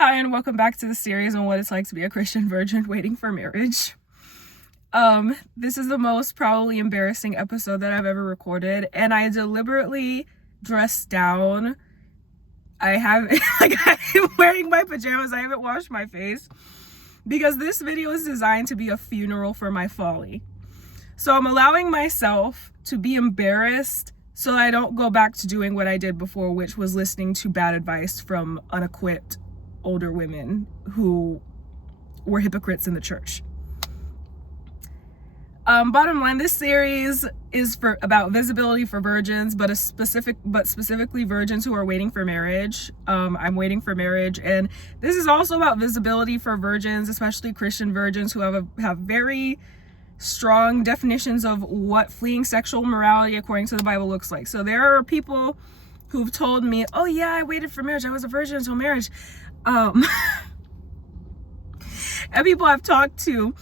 Hi, and welcome back to the series on what it's like to be a Christian virgin waiting for marriage. This is the most probably embarrassing episode that I've ever recorded, and I deliberately dressed down. I'm wearing my pajamas. I haven't washed my face because this video is designed to be a funeral for my folly. So I'm allowing myself to be embarrassed so I don't go back to doing what I did before, which was listening to bad advice from unequipped older women who were hypocrites in the church. Bottom line, this series is about visibility for virgins, but specifically virgins who are waiting for marriage. I'm waiting for marriage, and this is also about visibility for virgins, especially Christian virgins who have very strong definitions of what fleeing sexual morality according to the Bible looks like. So there are people who've told me, "Oh yeah, I waited for marriage. I was a virgin until marriage." And people I've talked to,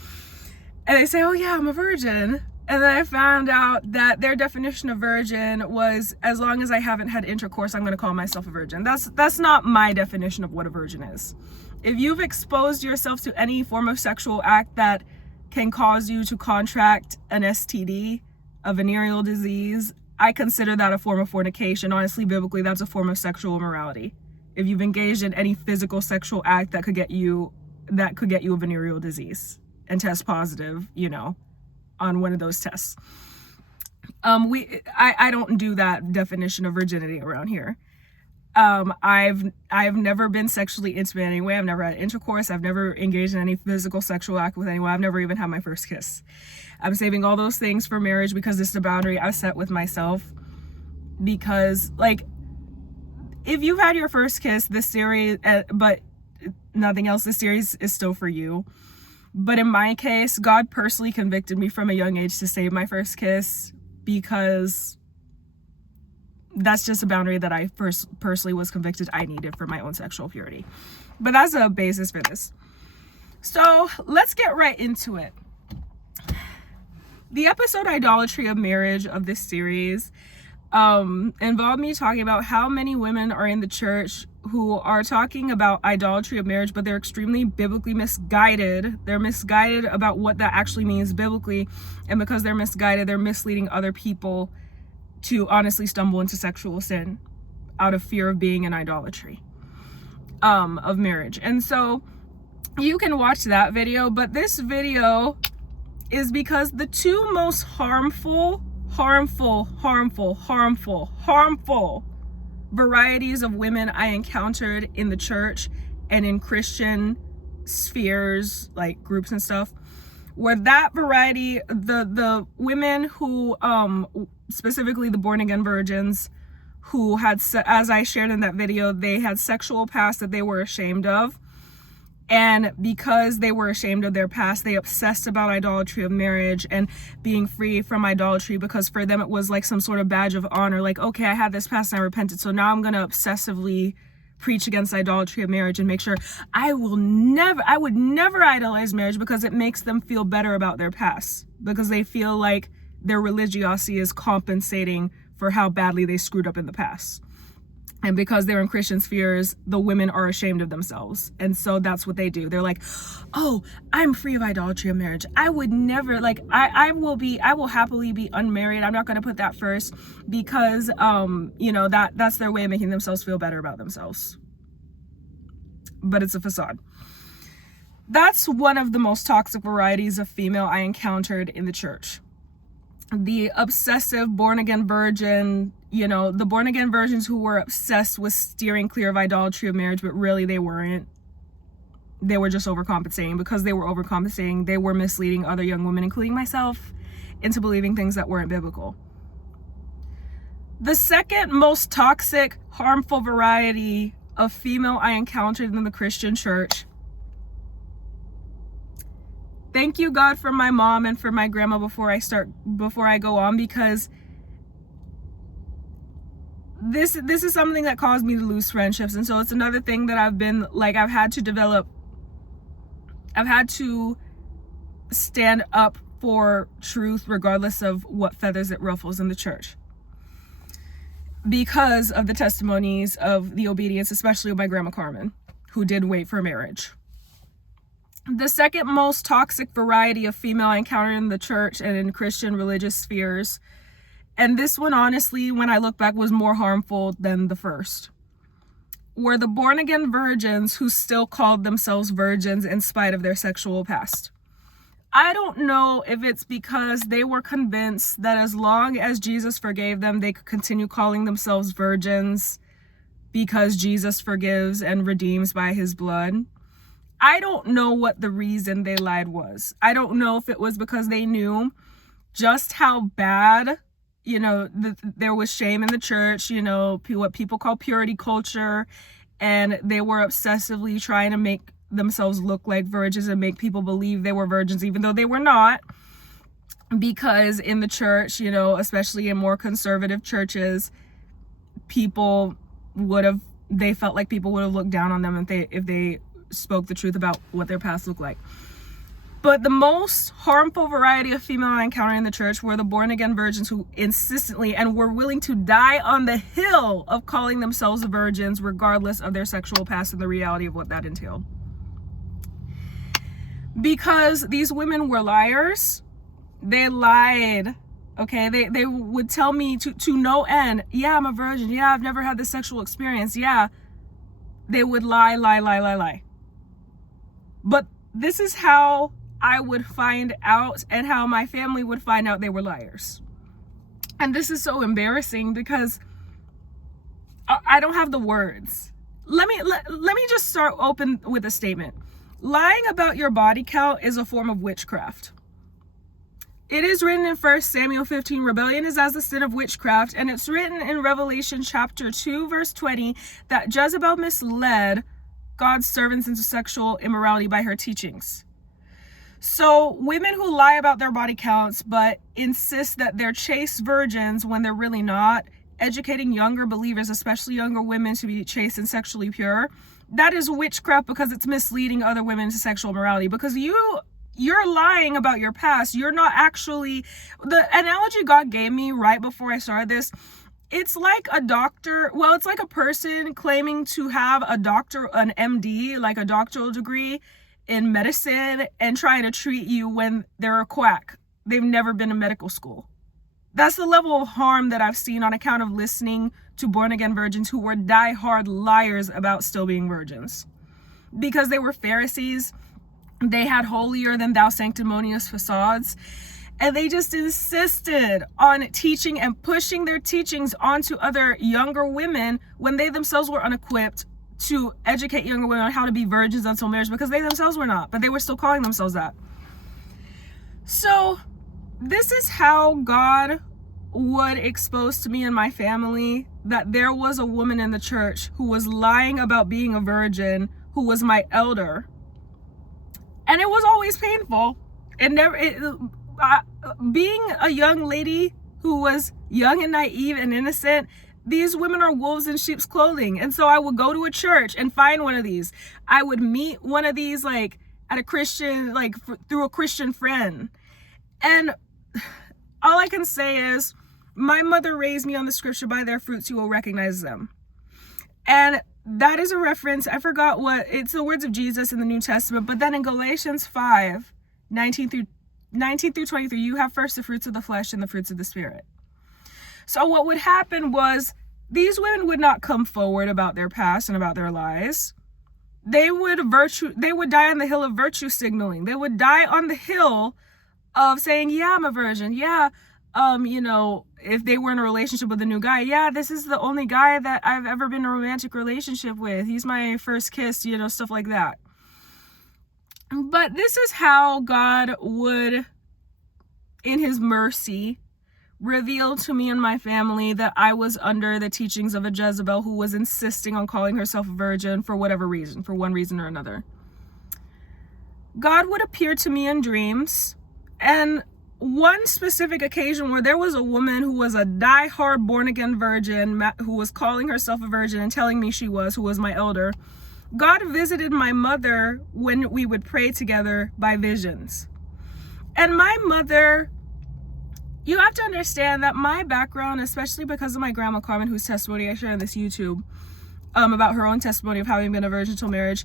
and they say, "Oh yeah, I'm a virgin," and then I found out that their definition of virgin was, as long as I haven't had intercourse, I'm going to call myself a virgin. That's not my definition of what a virgin is. If you've exposed yourself to any form of sexual act that can cause you to contract an STD, a venereal disease, I consider that a form of fornication. Honestly, biblically, that's a form of sexual immorality. If you've engaged in any physical sexual act that could get you a venereal disease and test positive, on one of those tests. I don't do that definition of virginity around here. I've never been sexually intimate anyway. I've never had intercourse. I've never engaged in any physical sexual act with anyone. I've never even had my first kiss. I'm saving all those things for marriage because this is a boundary I've set with myself. Because, if you've had your first kiss, this series, but nothing else, this series is still for you. But in my case, God personally convicted me from a young age to save my first kiss because that's just a boundary that I personally was convicted I needed for my own sexual purity. But that's a basis for this. So let's get right into it. The episode Idolatry of Marriage of this series involved me talking about how many women are in the church who are talking about idolatry of marriage, but they're extremely biblically misguided. They're misguided about what that actually means biblically, and because they're misguided, they're misleading other people to honestly stumble into sexual sin out of fear of being in idolatry of marriage. And so you can watch that video, but this video is because the two most harmful varieties of women I encountered in the church and in Christian spheres, like groups and stuff, were that variety, the women who, specifically the born again virgins, who had, as I shared in that video, they had sexual past that they were ashamed of. And because they were ashamed of their past, they obsessed about idolatry of marriage and being free from idolatry, because for them it was like some sort of badge of honor. Like, okay, I had this past and I repented, so now I'm going to obsessively preach against idolatry of marriage and make sure I would never idolize marriage, because it makes them feel better about their past, because they feel like their religiosity is compensating for how badly they screwed up in the past. And because they're in Christian spheres, the women are ashamed of themselves. And so that's what they do. They're like, "Oh, I'm free of idolatry of marriage. I would never, I will happily be unmarried. I'm not going to put that first," because, that's their way of making themselves feel better about themselves. But it's a facade. That's one of the most toxic varieties of female I encountered in the church. The obsessive born-again virgin, the born-again virgins who were obsessed with steering clear of idolatry of marriage, but really they weren't. They were just overcompensating. Because they were overcompensating, they were misleading other young women, including myself, into believing things that weren't biblical. The second most toxic, harmful variety of female I encountered in the Christian church. Thank you, God, for my mom and for my grandma before I go on, because this is something that caused me to lose friendships. And so it's another thing that I've had to develop. I've had to stand up for truth regardless of what feathers it ruffles in the church, because of the testimonies of the obedience, especially of my grandma Carmen, who did wait for marriage. The second most toxic variety of female I encountered in the church and in Christian religious spheres, and this one honestly, when I look back, was more harmful than the first, were the born-again virgins who still called themselves virgins in spite of their sexual past. I don't know if it's because they were convinced that as long as Jesus forgave them, they could continue calling themselves virgins because Jesus forgives and redeems by his blood. I don't know what the reason they lied was. I don't know if it was because they knew just how bad, there was shame in the church, what people call purity culture, and they were obsessively trying to make themselves look like virgins and make people believe they were virgins even though they were not, because in the church, especially in more conservative churches, they felt like people would have looked down on them if they spoke the truth about what their past looked like. But the most harmful variety of female I encountered in the church were the born-again virgins who insistently and were willing to die on the hill of calling themselves virgins regardless of their sexual past and the reality of what that entailed. Because these women were liars, they lied, okay? They would tell me to no end, yeah, I'm a virgin, yeah, I've never had this sexual experience, yeah. They would lie. But this is how I would find out and how my family would find out they were liars. And this is so embarrassing because I don't have the words. Let me just start open with a statement. Lying about your body count is a form of witchcraft. It is written in 1 Samuel 15, rebellion is as the sin of witchcraft, and it's written in Revelation chapter 2, verse 20, that Jezebel misled God's servants into sexual immorality by her teachings. So women who lie about their body counts but insist that they're chaste virgins when they're really not, educating younger believers, especially younger women, to be chaste and sexually pure, that is witchcraft because it's misleading other women to sexual morality. Because you're lying about your past. You're not actually, the analogy God gave me right before I started this, it's like a doctor, it's like a person claiming to have an MD, like a doctoral degree in medicine, and trying to treat you when they're a quack. They've never been to medical school. That's the level of harm that I've seen on account of listening to born-again virgins who were die-hard liars about still being virgins. Because they were Pharisees, they had holier-than-thou sanctimonious facades, and they just insisted on teaching and pushing their teachings onto other younger women when they themselves were unequipped to educate younger women on how to be virgins until marriage, because they themselves were not, but they were still calling themselves that. So this is how God would expose to me and my family that there was a woman in the church who was lying about being a virgin, who was my elder. And it was always painful. Being a young lady who was young and naive and innocent, these women are wolves in sheep's clothing. And so I would go to a church and find one of these. I would meet one of these at a Christian, through a Christian friend. And all I can say is, my mother raised me on the scripture, by their fruits you will recognize them. And that is a reference, I forgot it's the words of Jesus in the New Testament, but then in Galatians 5, 19 through 23, you have first the fruits of the flesh and the fruits of the spirit. So what would happen was, these women would not come forward about their past and about their lies. They would die on the hill of virtue signaling. They would die on the hill of saying, yeah, I'm a virgin. Yeah, if they were in a relationship with a new guy, yeah, this is the only guy that I've ever been in a romantic relationship with. He's my first kiss, stuff like that. But this is how God would, in his mercy, reveal to me and my family that I was under the teachings of a Jezebel who was insisting on calling herself a virgin for whatever reason, for one reason or another. God would appear to me in dreams, and one specific occasion where there was a woman who was a die-hard born-again virgin who was calling herself a virgin and telling me who was my elder. God visited my mother when we would pray together by visions. And my mother, you have to understand that my background, especially because of my grandma Carmen, whose testimony I share on this YouTube, about her own testimony of having been a virgin till marriage.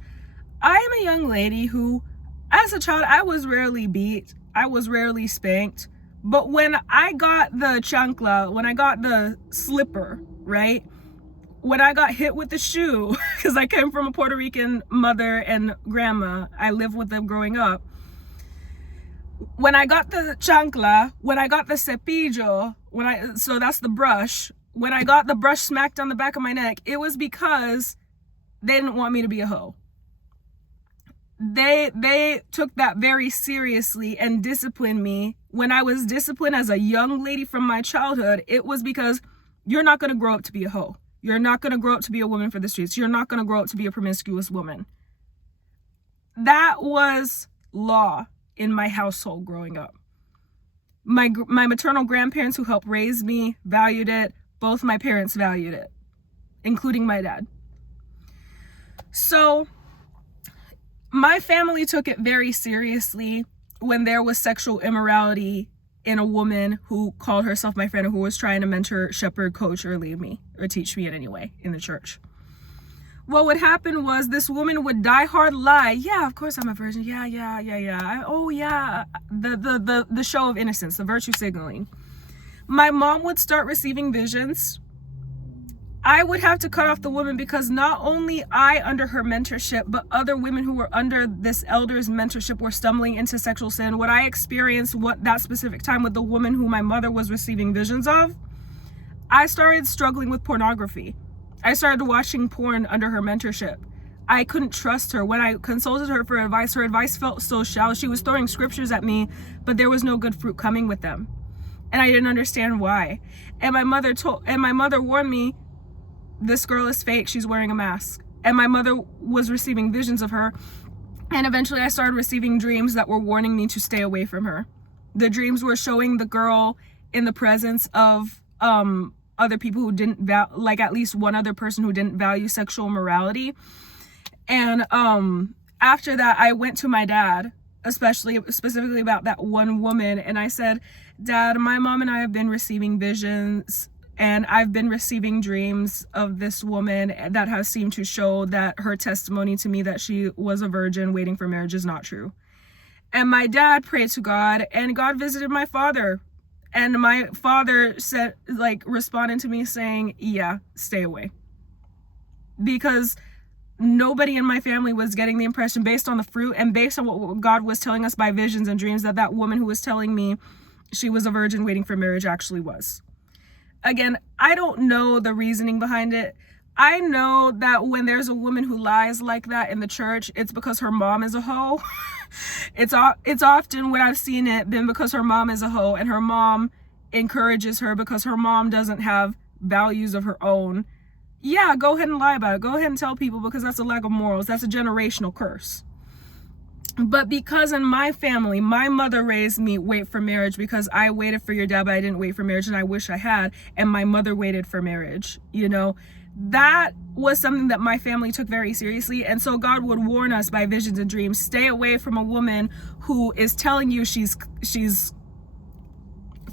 I am a young lady who, as a child, I was rarely beat. I was rarely spanked. But when I got the chancla, when I got the slipper, right? When I got hit with the shoe, because I came from a Puerto Rican mother and grandma, I lived with them growing up. When I got the chancla, when I got the cepillo, so that's the brush, when I got the brush smacked on the back of my neck, it was because they didn't want me to be a hoe. They took that very seriously and disciplined me. When I was disciplined as a young lady from my childhood, it was because you're not going to grow up to be a hoe. You're not going to grow up to be a woman for the streets. You're not going to grow up to be a promiscuous woman. That was law in my household growing up. My maternal grandparents who helped raise me valued it. Both my parents valued it, including my dad. So my family took it very seriously when there was sexual immorality in a woman who called herself my friend, who was trying to mentor, shepherd, coach, or lead me, or teach me in any way in the church. What would happen was this woman would die hard lie. Yeah, of course I'm a virgin. Yeah. The show of innocence, the virtue signaling. My mom would start receiving visions. I would have to cut off the woman because not only I, under her mentorship, but other women who were under this elder's mentorship were stumbling into sexual sin. What I experienced that specific time with the woman who my mother was receiving visions of, I started struggling with pornography. I started watching porn under her mentorship. I couldn't trust her. When I consulted her for advice, her advice felt so shallow. She was throwing scriptures at me, but there was no good fruit coming with them. And I didn't understand why. And my mother warned me, this girl is fake, she's wearing a mask. And my mother was receiving visions of her. And eventually I started receiving dreams that were warning me to stay away from her. The dreams were showing the girl in the presence of other people who didn't like at least one other person who didn't value sexual morality. And after that, I went to my dad, specifically about that one woman, and I said, Dad, my mom and I have been receiving visions, and I've been receiving dreams of this woman that have seemed to show that her testimony to me that she was a virgin waiting for marriage is not true. And my dad prayed to God, and God visited my father. And my father said, responded to me saying, yeah, stay away. Because nobody in my family was getting the impression, based on the fruit and based on what God was telling us by visions and dreams, that woman who was telling me she was a virgin waiting for marriage actually was. Again, I don't know the reasoning behind it. I know that when there's a woman who lies like that in the church, it's because her mom is a hoe. It's often, when I've seen it, been because her mom is a hoe and her mom encourages her because her mom doesn't have values of her own. Yeah, go ahead and lie about it. Go ahead and tell people, because that's a lack of morals. That's a generational curse. But because in my family, my mother raised me wait for marriage, because I waited for your dad, but I didn't wait for marriage, and I wish I had, and my mother waited for marriage, that was something that my family took very seriously. And so God would warn us by visions and dreams, stay away from a woman who is telling you she's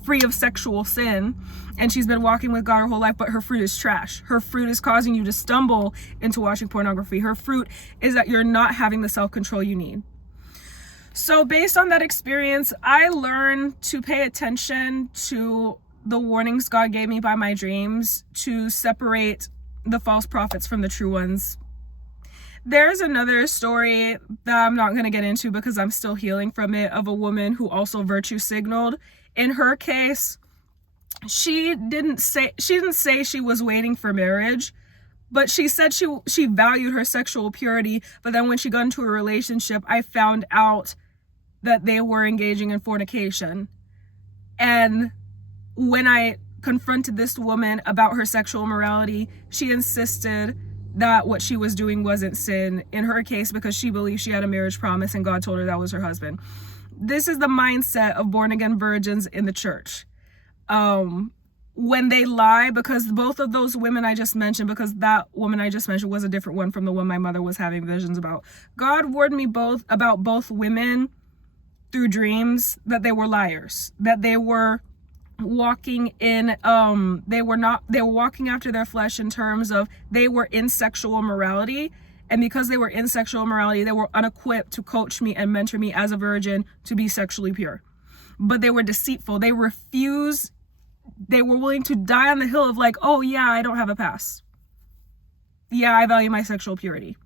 free of sexual sin and she's been walking with God her whole life, but her fruit is trash. Her fruit is causing you to stumble into watching pornography. Her fruit is that you're not having the self-control you need. So based on that experience, I learned to pay attention to the warnings God gave me by my dreams, to separate the false prophets from the true ones. There's another story that I'm not going to get into because I'm still healing from it, of a woman who also virtue signaled. In her case, she didn't say she was waiting for marriage, but she said she valued her sexual purity. But then when she got into a relationship, I found out that they were engaging in fornication. And when I confronted this woman about her sexual morality, she insisted that what she was doing wasn't sin in her case, because she believed she had a marriage promise and God told her that was her husband. This is the mindset of born again virgins in the church. When they lie, because both of those women I just mentioned, because that woman I just mentioned was a different one from the one my mother was having visions about. God warned me about both women through dreams that they were liars, that they were walking in they were walking after their flesh in terms of they were in sexual morality, and because they were in sexual morality, they were unequipped to coach me and mentor me as a virgin to be sexually pure. But they were deceitful. They were willing to die on the hill of like, oh yeah, I don't have a pass. Yeah, I value my sexual purity.